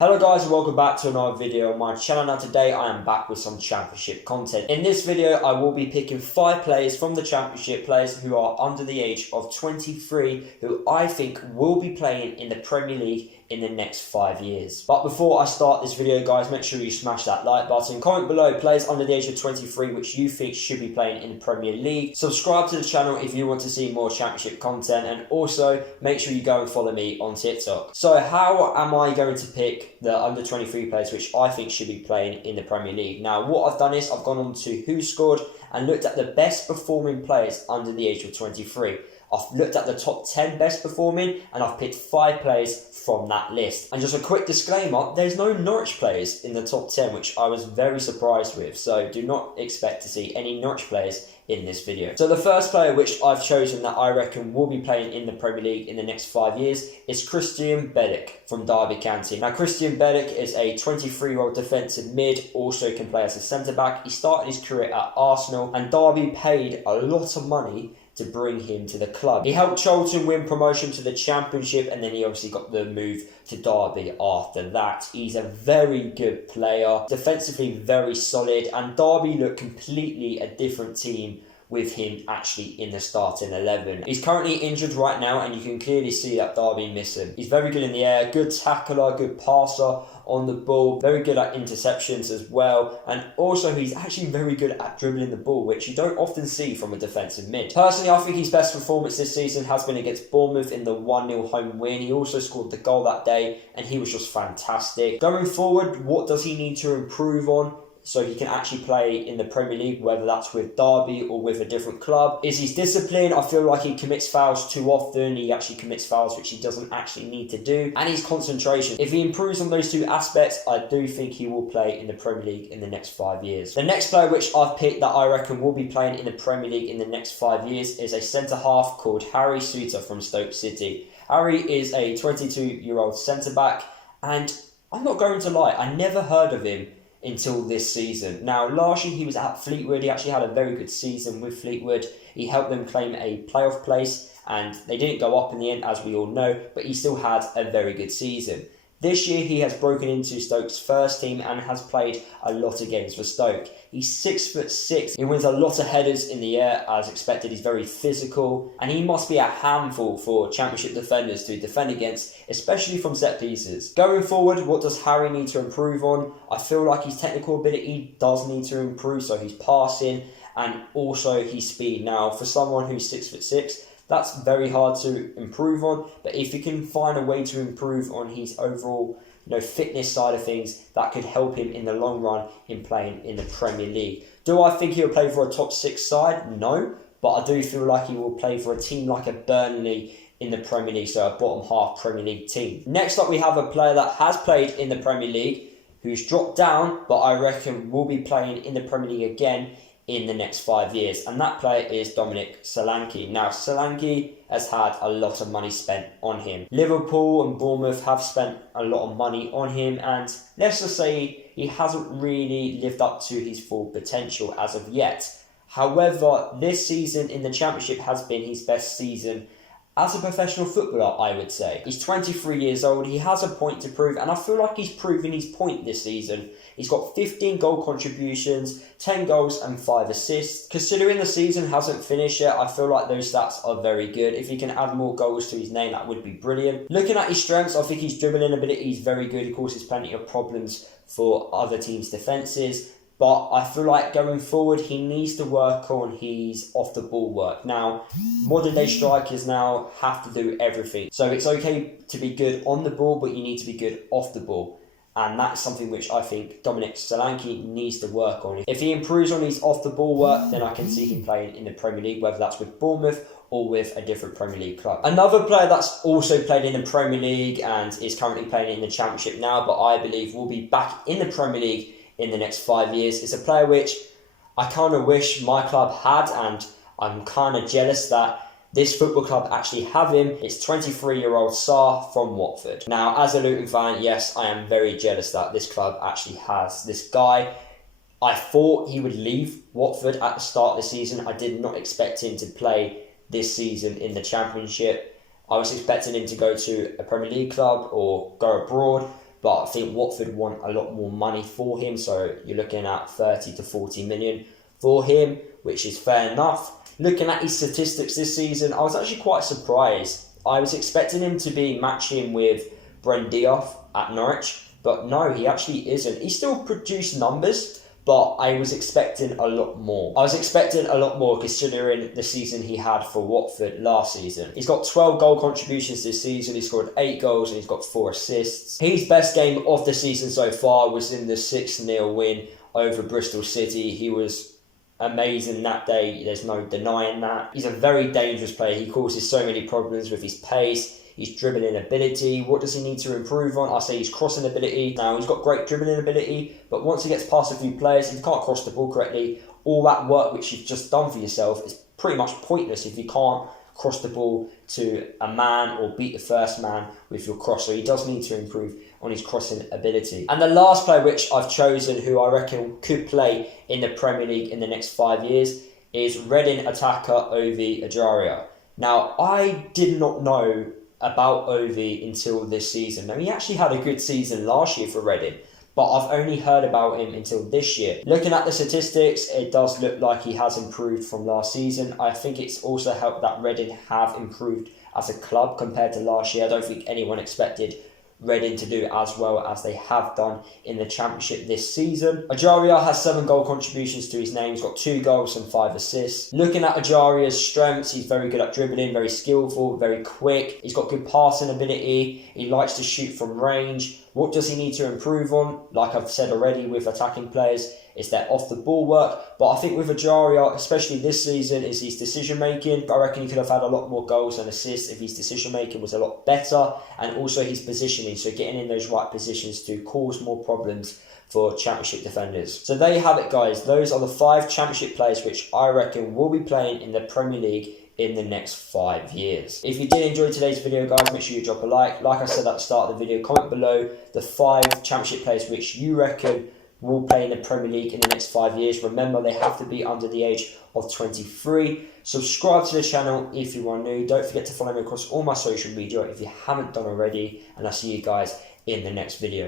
Hello guys and welcome back to another video on my channel. Now today I am back with some championship content. In this video I will be picking 5 players from the championship, players who are under the age of 23 who I think will be playing in the Premier League in the next 5 years. But before I start this video guys, make sure you smash that like button, comment below players under the age of 23 which you think should be playing in the Premier League, subscribe to the channel if you want to see more championship content, and also make sure you go and follow me on TikTok. So how am I going to pick the under 23 players which I think should be playing in the Premier League? Now what I've done is I've gone on to Who Scored and looked at the best performing players under the age of 23. I've looked at the top 10 best performing and I've picked 5 players from that list. And just a quick disclaimer, there's no Norwich players in the top 10, which I was very surprised with. So do not expect to see any Norwich players in this video. So the first player which I've chosen that I reckon will be playing in the Premier League in the next 5 years is Christian Bellick from Derby County. Now Christian Bellick is a 23-year-old defensive mid, also can play as a centre-back. He started his career at Arsenal and Derby paid a lot of money to bring him to the club. He helped Charlton win promotion to the Championship and then he obviously got the move to Derby after that. He's a very good player, defensively very solid, and Derby look completely a different team with him actually in the starting 11. He's currently injured right now and you can clearly see that Derby miss him. He's very good in the air, good tackler, good passer on the ball, very good at interceptions as well, and also he's actually very good at dribbling the ball, which you don't often see from a defensive mid. Personally, I think his best performance this season has been against Bournemouth in the 1-0 home win. He also scored the goal that day and he was just fantastic. Going forward, what does he need to improve on so he can actually play in the Premier League, whether that's with Derby or with a different club? Is his discipline? I feel like he commits fouls too often. He actually commits fouls which he doesn't actually need to do. And his concentration. If he improves on those 2 aspects, I do think he will play in the Premier League in the next 5 years. The next player which I've picked that I reckon will be playing in the Premier League in the next 5 years is a centre-half called Harry Souttar from Stoke City. Harry is a 22-year-old centre-back, and I'm not going to lie, I never heard of him until this season. Now last year he was at Fleetwood. He actually had a very good season with Fleetwood. He helped them claim a playoff place and they didn't go up in the end, as we all know, but he still had a very good season. This year he has broken into Stoke's first team and has played a lot of games for Stoke. He's 6'6". He wins a lot of headers in the air as expected. He's very physical and he must be a handful for Championship defenders to defend against, especially from set pieces. Going forward, what does Harry need to improve on? I feel like his technical ability does need to improve, so his passing and also his speed. Now for someone who's 6'6", that's very hard to improve on, but if you can find a way to improve on his overall fitness side of things, that could help him in the long run in playing in the Premier League. Do I think he'll play for a top 6 side? No, but I do feel like he will play for a team like a Burnley in the Premier League, so a bottom half Premier League team. Next up we have a player that has played in the Premier League, who's dropped down, but I reckon will be playing in the Premier League again in the next 5 years, and that player is Dominic Solanki. Now Solanki has had a lot of money spent on him. Liverpool and Bournemouth have spent a lot of money on him, and let's just say he hasn't really lived up to his full potential as of yet. However, this season in the Championship has been his best season as a professional footballer, I would say. He's 23 years old, he has a point to prove, and I feel like he's proven his point this season. He's got 15 goal contributions, 10 goals and 5 assists. Considering the season hasn't finished yet, I feel like those stats are very good. If he can add more goals to his name, that would be brilliant. Looking at his strengths, I think his dribbling ability is very good. He causes plenty of problems for other teams' defences. But I feel like going forward, he needs to work on his off-the-ball work. Now, modern-day strikers now have to do everything. So it's okay to be good on the ball, but you need to be good off the ball. And that's something which I think Dominic Solanki needs to work on. If he improves on his off-the-ball work, then I can see him playing in the Premier League, whether that's with Bournemouth or with a different Premier League club. Another player that's also played in the Premier League and is currently playing in the Championship now, but I believe will be back in the Premier League in the next 5 years, is a player which I kind of wish my club had, and I'm kind of jealous that this football club actually have him. It's 23-year-old Sarr from Watford. Now, as a Luton fan, yes, I am very jealous that this club actually has this guy. I thought he would leave Watford at the start of the season. I did not expect him to play this season in the Championship. I was expecting him to go to a Premier League club or go abroad, but I think Watford want a lot more money for him, so you're looking at 30 to 40 million for him, which is fair enough. Looking at his statistics this season, I was actually quite surprised. I was expecting him to be matching with Brent Diouf at Norwich, but no, he actually isn't. He still produced numbers, but I was expecting a lot more. I was expecting a lot more considering the season he had for Watford last season. He's got 12 goal contributions this season. He scored 8 goals and he's got 4 assists. His best game of the season so far was in the 6-0 win over Bristol City. He was amazing that day. There's no denying that. He's a very dangerous player. He causes so many problems with his pace, his dribbling ability. What does he need to improve on? I say his crossing ability. Now, he's got great dribbling ability, but once he gets past a few players, if he can't cross the ball correctly, all that work which you've just done for yourself is pretty much pointless if you can't cross the ball to a man or beat the first man with your cross. So he does need to improve on his crossing ability. And the last player which I've chosen, who I reckon could play in the Premier League in the next 5 years, is Reading attacker Ovie Ajaria. Now, I did not know about Ovie until this season. Now, he actually had a good season last year for Reading, but I've only heard about him until this year. Looking at the statistics, it does look like he has improved from last season. I think it's also helped that Reading have improved as a club compared to last year. I don't think anyone expected Reading to do as well as they have done in the Championship this season. Ajaria has 7 goal contributions to his name. He's got 2 goals and 5 assists. Looking at Ajaria's strengths, he's very good at dribbling, very skillful, very quick. He's got good passing ability. He likes to shoot from range. What does he need to improve on? Like I've said already with attacking players, it's their off the ball work. But I think with Ajaria, especially this season, is his decision making. I reckon he could have had a lot more goals and assists if his decision making was a lot better, and also his positioning, so getting in those right positions to cause more problems for Championship defenders. So there you have it, guys. Those are the 5 Championship players which I reckon will be playing in the Premier League in the next 5 years. If you did enjoy today's video, guys, make sure you drop a like. Like I said at the start of the video, comment below the 5 Championship players which you reckon will play in the Premier League in the next 5 years. Remember, they have to be under the age of 23. Subscribe to the channel if you are new. Don't forget to follow me across all my social media if you haven't done already. And I'll see you guys in the next video.